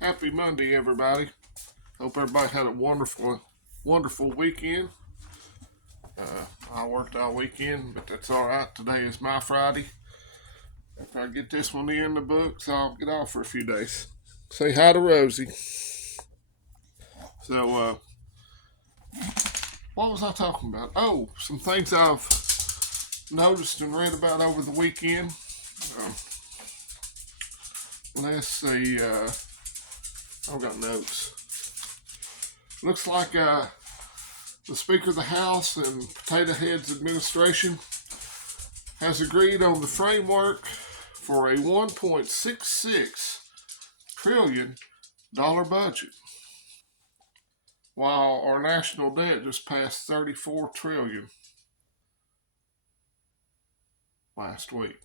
Happy Monday, everybody. Hope everybody had a wonderful weekend. I worked all weekend, but that's all right. Today is my Friday. After I get this one in the books, I'll get off for a few days. Say hi to Rosie. So, what was I talking about? Oh, some things I've noticed and read about over the weekend. Uh, let's see. I've got notes. Looks like the Speaker of the House and Potato Head's administration has agreed on the framework for a $1.66 trillion budget, while our national debt just passed $34 trillion last week.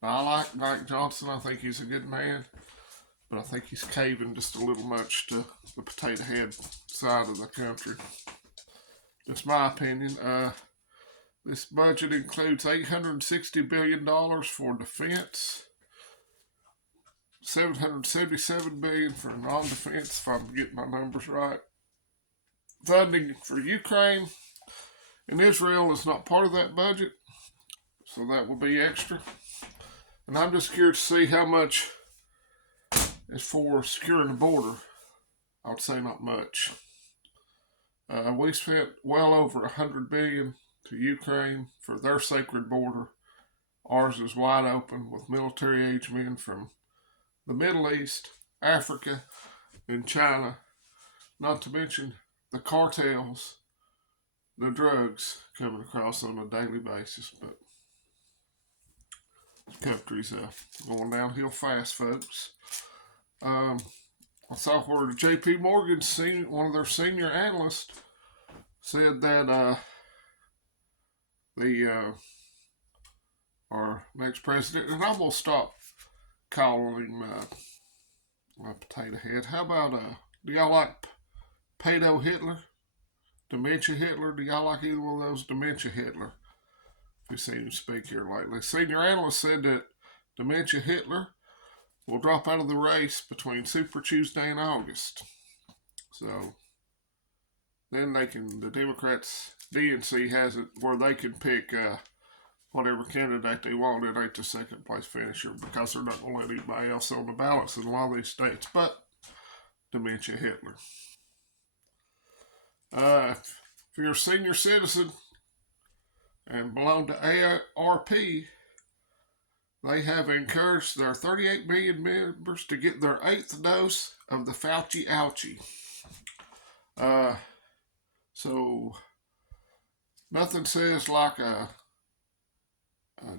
Now, I like Mike Johnson. I think he's a good man, but I think he's caving just a little much to the Potato Head side of the country. Just my opinion. This budget includes $860 billion for defense, $777 billion for non-defense, if I'm getting my numbers right. Funding for Ukraine and Israel is not part of that budget, so that will be extra. And I'm just curious to see how much is for securing the border. I would say not much. We spent well over $100 billion to Ukraine for their sacred border. Ours is wide open with military-age men from the Middle East, Africa, and China, not to mention the cartels, the drugs coming across on a daily basis. But the country's going downhill fast, folks. I saw where J.P. Morgan, one of their senior analysts, said that our next president, and I'm gonna stop calling him Potato Head. How about do y'all like Pedo Hitler, Dementia Hitler? Do y'all like either one of those? Dementia Hitler, if you've seen him speak here lately. Senior analyst said that Dementia Hitler will drop out of the race between Super Tuesday and August. So then the Democrats, DNC has it where they can pick whatever candidate they want. It ain't the second place finisher because they're not going to let anybody else on the ballots in a lot of these states but Dementia Hitler. If you're a senior citizen and belong to ARP, they have encouraged their 38 million members to get their 8th dose of the Fauci ouchie. So nothing says like a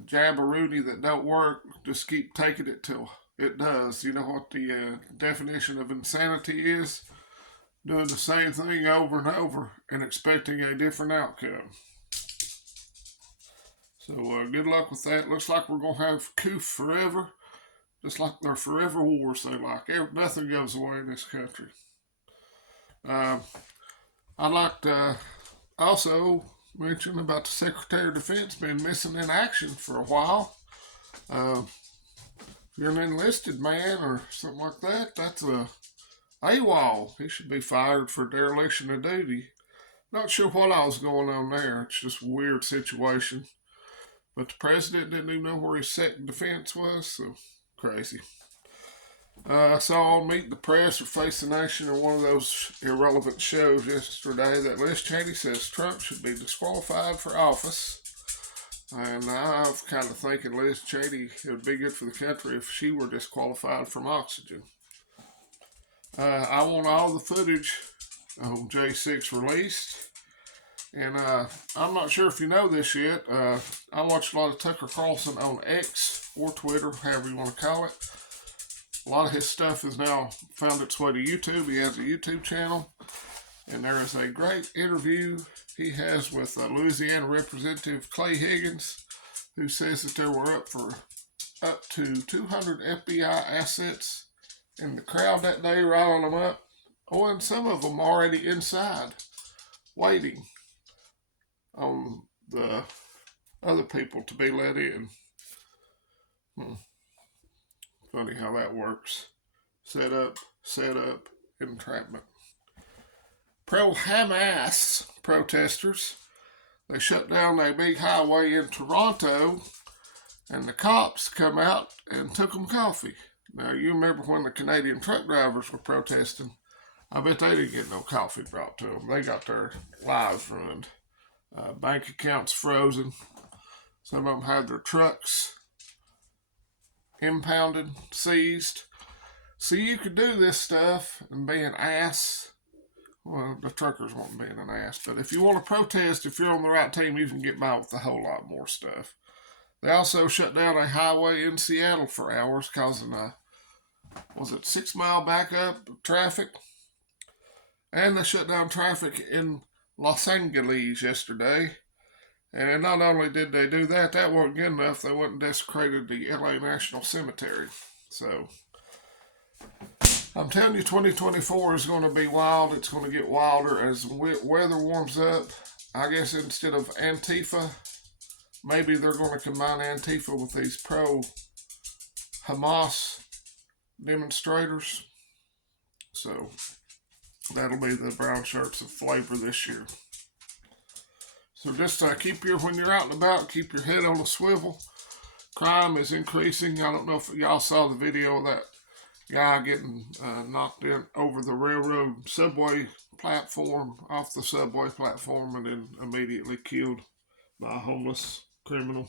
jabberoonie that don't work. Just keep taking it till it does. You know what the definition of insanity is? Doing the same thing over and over and expecting a different outcome. So good luck with that. Looks like we're going to have COOF forever. Just like their forever wars they like. Nothing goes away in this country. I'd like to also mention about the Secretary of Defense being missing in action for a while. If you're an enlisted man or something like that, that's a AWOL. He should be fired for dereliction of duty. Not sure what all's going on there. It's just a weird situation. But the president didn't even know where his second defense was, so crazy. I saw on Meet the Press or Face the Nation or one of those irrelevant shows yesterday that Liz Cheney says Trump should be disqualified for office. And I'm kind of thinking Liz Cheney, it would be good for the country if she were disqualified from oxygen. I want all the footage on J6 released. And I'm not sure if you know this yet. I watch a lot of Tucker Carlson on X or Twitter, however you want to call it. A lot of his stuff has now found its way to YouTube. He has a YouTube channel. And there is a great interview he has with Louisiana Representative Clay Higgins, who says that there were up to 200 FBI assets in the crowd that day riling them up. Oh, and some of them already inside, waiting on the other people to be let in. Funny how that works. set up, entrapment. Pro-Hamas protesters, they shut down a big highway in Toronto, and the cops come out and took them coffee. Now, you remember when the Canadian truck drivers were protesting, I bet they didn't get no coffee brought to them. They got their lives ruined. Bank accounts frozen. Some of them had their trucks impounded, seized. So you could do this stuff and be an ass. Well, the truckers won't be an ass, but if you want to protest, if you're on the right team, you can get by with a whole lot more stuff. They also shut down a highway in Seattle for hours, causing a 6 mile backup of traffic. And they shut down traffic in Los Angeles yesterday. And not only did they do that, that wasn't good enough. They went and desecrated the LA National Cemetery. So, I'm telling you, 2024 is going to be wild. It's going to get wilder as weather warms up. I guess instead of Antifa, maybe they're going to combine Antifa with these pro-Hamas demonstrators. So, that'll be the brown shirts of flavor this year. So just keep when you're out and about, keep your head on a swivel. Crime is increasing. I don't know if y'all saw the video of that guy getting knocked in over the railroad subway platform, off the subway platform, and then immediately killed by a homeless criminal.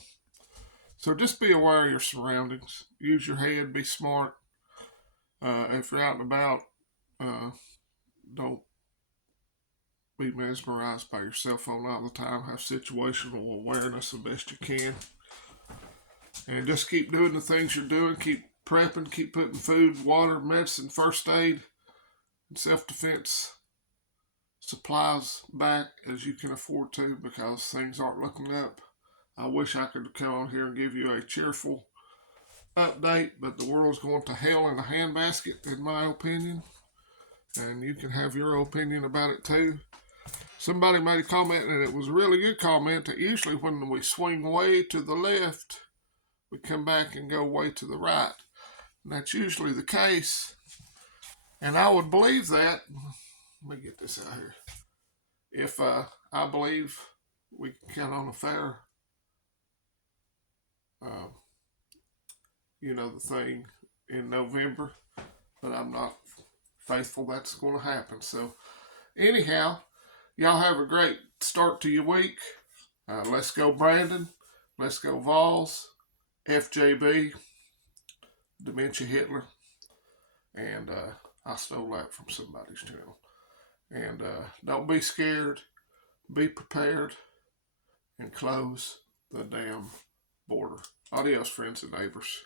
So just be aware of your surroundings. Use your head. Be smart. If you're out and about, don't be mesmerized by your cell phone all the time. Have situational awareness the best you can. And just keep doing the things you're doing. Keep prepping. Keep putting food, water, medicine, first aid, and self-defense supplies back as you can afford to, because things aren't looking up. I wish I could come on here and give you a cheerful update, but the world's going to hell in a handbasket, in my opinion. And you can have your opinion about it too. Somebody made a comment, and it was a really good comment, that usually when we swing way to the left, we come back and go way to the right. And that's usually the case. And I would believe that. Let me get this out here. If I believe we can count on a fair, the thing in November, but I'm not faithful that's going to happen. So anyhow, y'all have a great start to your week. Let's go Brandon. Let's go Vols. FJB. Dementia Hitler. And I stole that from somebody's channel. And don't be scared. Be prepared. And close the damn border. Adios, friends and neighbors.